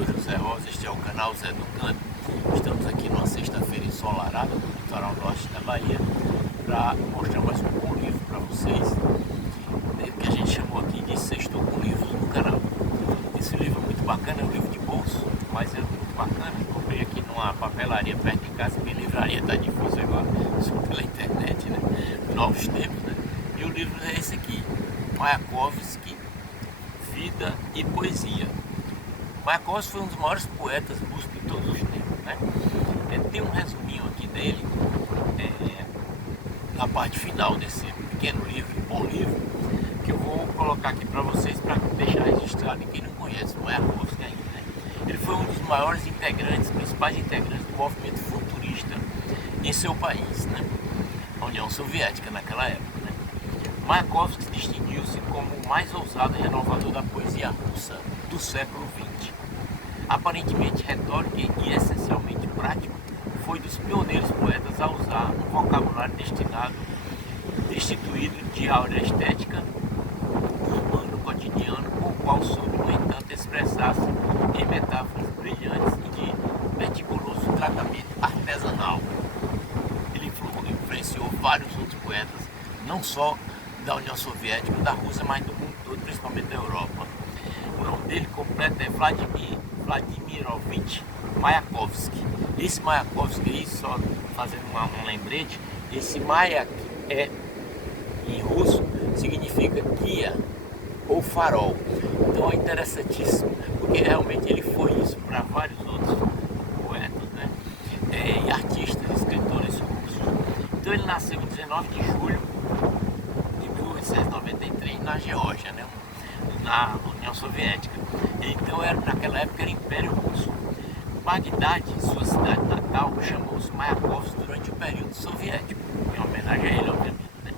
sou José Rosa, este é o canal Zé do Canto. Estamos aqui numa sexta-feira ensolarada no litoral norte da Bahia para mostrar mais um bom livro para vocês, que a gente chamou aqui de Sextou com Livros no canal. Esse livro é muito bacana, é um livro de bolso, mas é muito bacana. Comprei aqui numa papelaria perto de casa, minha livraria tá difícil agora, só pela internet, né? Novos tempos, né? E o livro é esse aqui, Mayakovsky, Vida e Poesia. Mayakovsky foi um dos maiores poetas russos de todos os tempos, né? Tem um resuminho aqui dele, na parte final desse pequeno livro, bom livro, que eu vou colocar aqui para vocês, para deixar registrado. E quem não conhece o Mayakovsky ainda, né? Ele foi um dos maiores integrantes, principais integrantes do movimento futurista em seu país, né? A União Soviética naquela época, né? Mayakovsky distinguiu-se como o mais ousado e renovador da poesia russa do século XX. Aparentemente retórico e essencialmente prático, foi dos pioneiros poetas a usar um vocabulário destituído de áurea estética urbano cotidiano, com o qual soube, no entanto, expressar-se em metáforas brilhantes e de meticuloso tratamento artesanal. Ele influenciou vários outros poetas, não só da União Soviética, da Rússia, mas do mundo todo, principalmente da Europa. O nome dele completo é Vladimirovich Mayakovsky. Esse Mayakovsky aí, só fazendo um lembrete, esse Mayak em russo significa guia ou farol. Então é interessantíssimo, porque realmente ele foi isso para vários outros poetas, né? E artistas, escritores russos. Então ele nasceu em 19 de julho de 1893 na Geórgia, né? Na União Soviética. Então naquela época era Império Russo. Bagdad, sua cidade natal, chamou-se Mayakovsky durante o período soviético, em homenagem a ele, obviamente, né?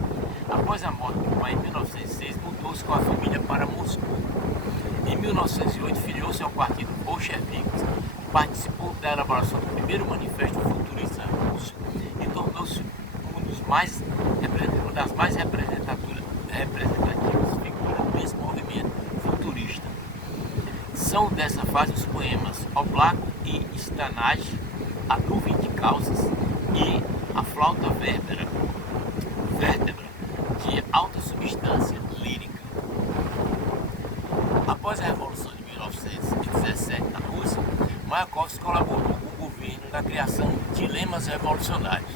Após a morte do pai em 1906, mudou-se com a família para Moscou. Em 1908, filiou-se ao partido bolchevique, participou da elaboração do primeiro manifesto futurista russo e tornou-se uma das mais representativas figuras desse movimento futurista. São dessa fase os poemas Oblaco e Stanaj, A Nuvem de Calças e A Flauta Vértebra, de alta substância lírica. Após a Revolução de 1917 na Rússia, Mayakovsky colaborou com o governo na criação de dilemas revolucionários.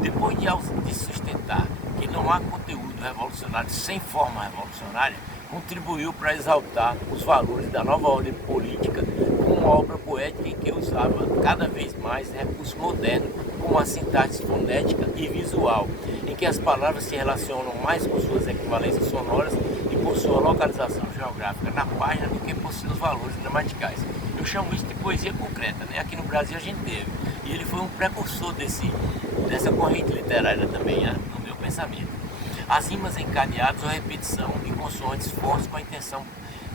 Depois de sustentar que não há conteúdo revolucionário sem forma revolucionária, contribuiu para exaltar os valores da nova ordem política com uma obra poética em que usava cada vez mais recursos modernos, como a sintaxe fonética e visual, em que as palavras se relacionam mais com suas equivalências sonoras e por sua localização geográfica na página do que por seus valores gramaticais. Eu chamo isso de poesia concreta, né? Aqui no Brasil a gente teve. E ele foi um precursor dessa corrente literária também, né? No meu pensamento. As rimas encadeadas ou repetição de consoantes fortes com a intenção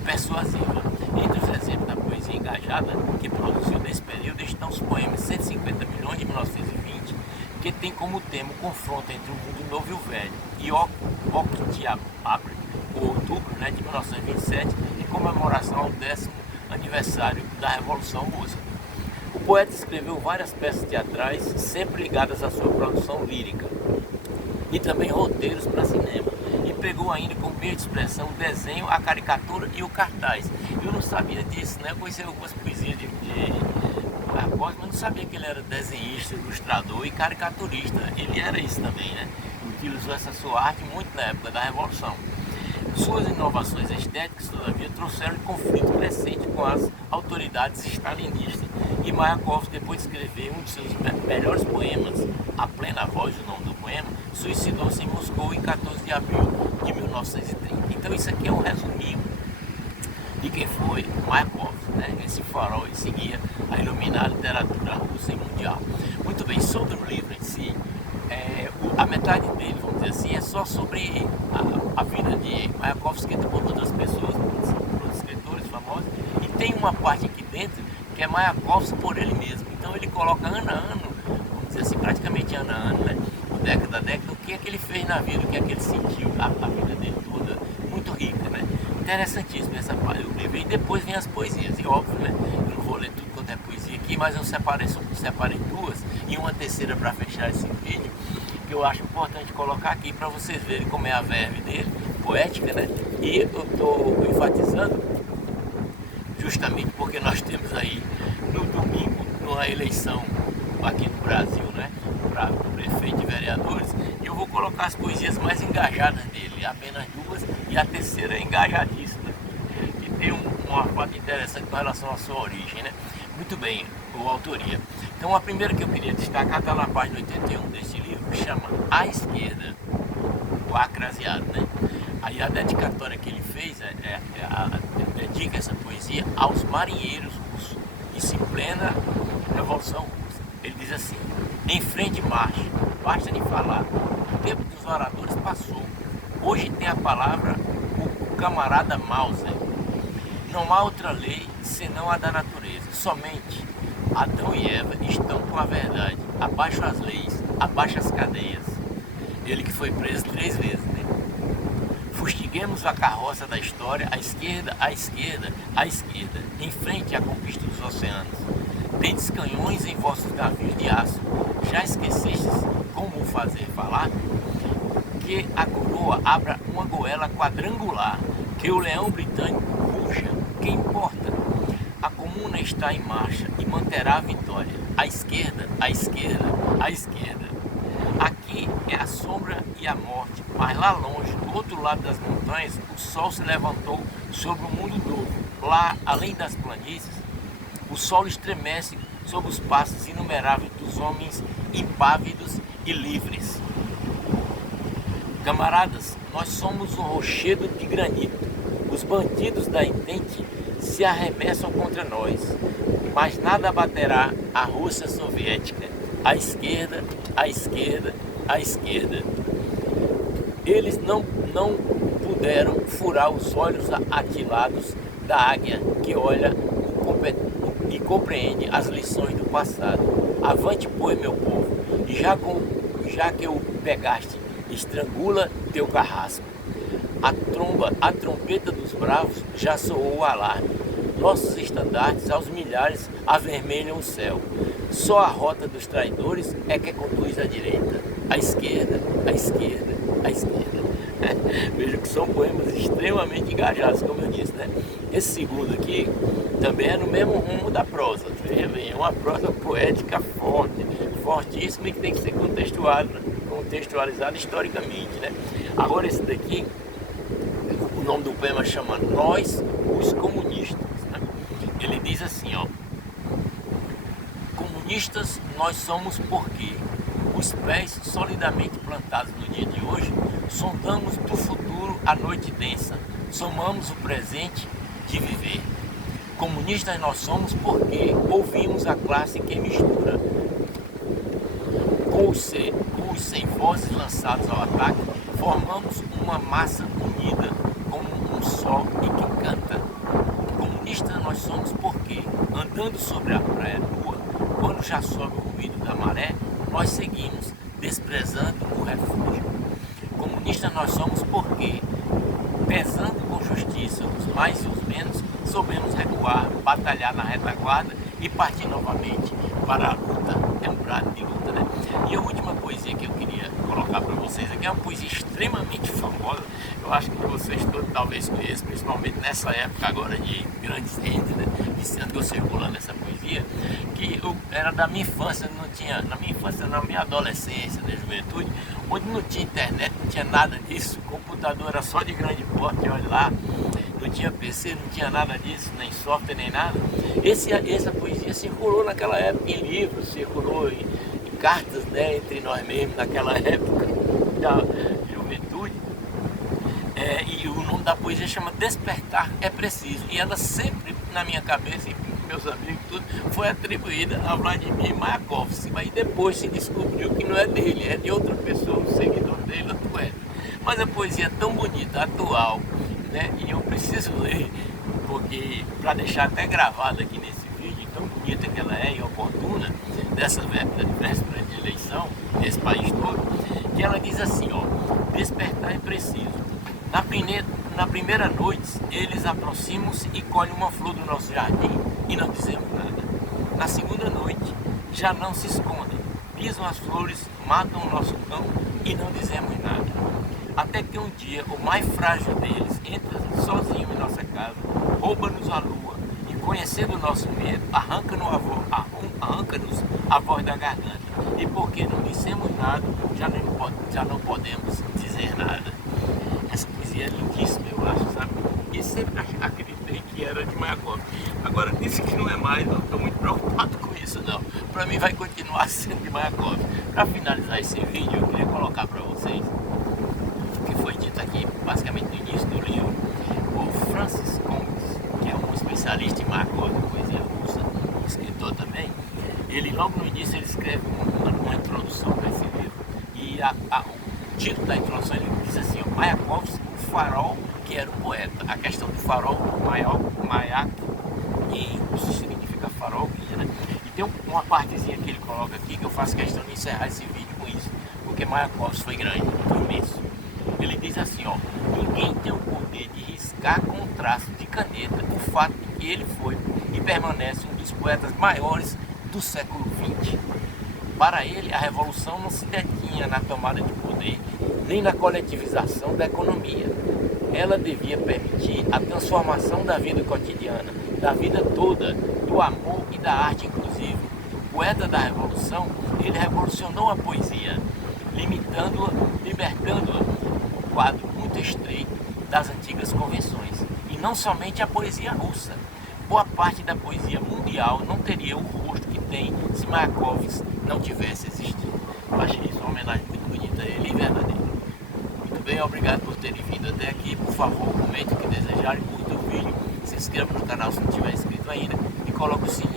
persuasiva. Entre os exemplos da poesia engajada que produziu nesse período estão os poemas 150 milhões de 1920, que tem como tema o confronto entre o mundo novo e o velho, e Oktyabr, ou outubro, né, de 1927, em comemoração ao 10º aniversário da Revolução Russa. O poeta escreveu várias peças teatrais, sempre ligadas à sua produção lírica, e também roteiros para cinema. E pegou ainda como meio de expressão o desenho, a caricatura e o cartaz. Eu não sabia disso, né? Eu conhecia algumas poesias de Mayakovsky, mas não sabia que ele era desenhista, ilustrador e caricaturista. Ele era isso também, né? Utilizou essa sua arte muito na época da Revolução. Suas inovações estéticas, todavia, trouxeram conflito crescente com as autoridades stalinistas. E Mayakovsky, depois de escrever um de seus melhores poemas, A Plena Voz, o nome do poema, suicidou-se em Moscou em 14 de abril de 1930. Então isso aqui é um resuminho de quem foi Mayakovsky, né? Esse farol que seguia a iluminar a literatura russa e mundial. Muito bem, sobre o livro em si, a metade dele, vamos dizer assim, é só sobre a vida de Mayakovsky, escrita por outras pessoas, por escritores famosos, e tem uma parte aqui dentro que é Mayakovsky por ele mesmo. Então ele coloca ano a ano, vamos dizer assim, praticamente ano a ano, né? Década a década, o que é que ele fez na vida, o que é que ele sentiu, a vida dele toda, muito rica, né? Interessantíssimo essa parte do livro. E depois vem as poesias, e óbvio, né? Eu não mas eu separei duas e uma terceira para fechar esse vídeo, que eu acho importante colocar aqui para vocês verem como é a verve dele, poética, né? E eu estou enfatizando justamente porque nós temos aí no domingo uma eleição aqui no Brasil, né? Para prefeito e vereadores, e eu vou colocar as poesias mais engajadas dele, apenas duas, e a terceira é engajadíssima, que tem uma parte interessante com relação à sua origem, né? Muito bem, ou autoria. Então a primeira que eu queria destacar está na página 81 desse livro, que chama A Esquerda, o acraseado, né? Aí a dedicatória que ele fez dedica essa poesia aos marinheiros russos, isso em plena Revolução Russa. Ele diz assim: em frente marcha, basta de falar, o tempo dos oradores passou, hoje tem a palavra o camarada Mauser. Não há outra lei senão a da natureza, somente Adão e Eva estão com a verdade, abaixo as leis, abaixo as cadeias. Ele que foi preso 3 vezes, né? Fustiguemos a carroça da história, à esquerda, à esquerda, à esquerda, em frente à conquista dos oceanos. Tendes canhões em vossos navios de aço, já esquecestes como o fazer falar? Que a coroa abra uma goela quadrangular, que o leão britânico ruja, que importa? A comuna está em marcha e manterá a vitória. À esquerda, à esquerda, à esquerda. Aqui é a sombra e a morte, mas lá longe, do outro lado das montanhas, o sol se levantou sobre um mundo novo. Lá, além das planícies, o sol estremece sob os passos inumeráveis dos homens impávidos e livres. Camaradas, nós somos um rochedo de granito. Os bandidos da entente se arremessam contra nós, mas nada abaterá a Rússia soviética. À esquerda, à esquerda, à esquerda. Eles não puderam furar os olhos atilados da águia que olha e compreende as lições do passado. Avante, pois, meu povo, e já que o pegaste, estrangula teu carrasco. A trombeta dos bravos já soou o alarme. Nossos estandartes aos milhares avermelham o céu. Só a rota dos traidores é que conduz à direita. À esquerda, à esquerda, à esquerda. Vejo que são poemas extremamente engajados, como eu disse, né? Esse segundo aqui também é no mesmo rumo da prosa. Veja bem, é uma prosa poética forte, fortíssima, e que tem que ser contextualizada historicamente, né? Agora esse daqui, o nome do poema chama Nós, os Comunistas, né? Ele diz assim, ó: comunistas nós somos porque, os pés solidamente plantados no dia de hoje, sondamos do futuro a noite densa, somamos o presente de viver. Comunistas nós somos porque ouvimos a classe que mistura. Com os sem vozes lançados ao ataque, formamos uma massa unida como um só e que canta. Comunistas nós somos porque, andando sobre a praia nua, quando já sobe o ruído da maré, nós seguimos, desprezando o refúgio. Comunistas nós somos porque, pesando com justiça os mais e os menos, soubemos recuar, batalhar na retaguarda e partir novamente para a luta. É um brado de luta, né? E a última poesia que eu queria colocar para vocês aqui é uma poesia extremamente famosa. Eu acho que vocês todos talvez conheçam, principalmente nessa época agora de grandes redes, né? Que andou circulando essa poesia, que era da minha infância, não tinha, na minha infância, na minha adolescência, na juventude, onde não tinha internet, não tinha nada disso, o computador era só de grande porte, olha lá, não tinha PC, não tinha nada disso, nem software, nem nada. Essa poesia circulou naquela época em livros, circulou em cartas, né, entre nós mesmos naquela época da juventude. E o nome da poesia chama Despertar é Preciso, e ela sempre na minha cabeça, e meus amigos, tudo, foi atribuída a Vladimir Mayakovsky, mas depois se descobriu que não é dele, é de outra pessoa, um seguidor dele, outro poeta. Mas a poesia é tão bonita, atual, né? E eu preciso ler, porque para deixar até gravado aqui nesse vídeo, tão bonita que ela é e oportuna, dessa véspera de eleição, nesse país todo, que ela diz assim, ó: despertar é preciso. Na primeira noite, eles aproximam-se e colhem uma flor do nosso jardim e não dizemos nada. Na segunda já não se escondem, pisam as flores, matam o nosso cão e não dizemos nada. Até que um dia o mais frágil deles entra sozinho em nossa casa, rouba-nos a lua e, conhecendo o nosso medo, arranca-nos a voz da garganta. E porque não dissemos nada, já não podemos dizer nada. Essa poesia é lindíssima, eu acho, sabe? E sempre acreditei que era de Mayakovsky. Agora disse que não é mais, não estou muito preocupado com isso não. Para mim vai continuar sendo de Mayakovsky. Para finalizar esse vídeo, eu queria colocar para vocês o que foi dito aqui, basicamente no início do livro. O Francis Combes, que é um especialista em Mayakovsky, poesia russa, um escritor também, ele logo no início ele escreve uma introdução para esse livro. E o título da introdução ele diz assim, ó, Mayakovsky, o farol que era o poeta. A questão do farol, Mayak, que isso significa farol, né? E tem uma partezinha que ele coloca aqui que eu faço questão de encerrar esse vídeo com isso, porque Mayakovsky foi grande, foi imenso. Ele diz assim, ó, ninguém tem o poder de riscar com um traço de caneta o fato de que ele foi e permanece um dos poetas maiores do século XX. Para ele, a revolução não se detinha na tomada de poder, nem na coletivização da economia. Ela devia permitir a transformação da vida cotidiana, da vida toda, do amor e da arte inclusive. O poeta da revolução, ele revolucionou a poesia, limitando-a, libertando-a, um quadro muito estreito das antigas convenções. E não somente a poesia russa. Boa parte da poesia mundial não teria o rosto que tem se Mayakovsky não tivesse existido. Eu achei isso uma homenagem muito bonita a ele e verdadeira. Muito bem, obrigado por terem vindo até aqui. Por favor, comente o que desejarem, curta o vídeo, se inscreva no canal se não tiver inscrito ainda e coloque o sininho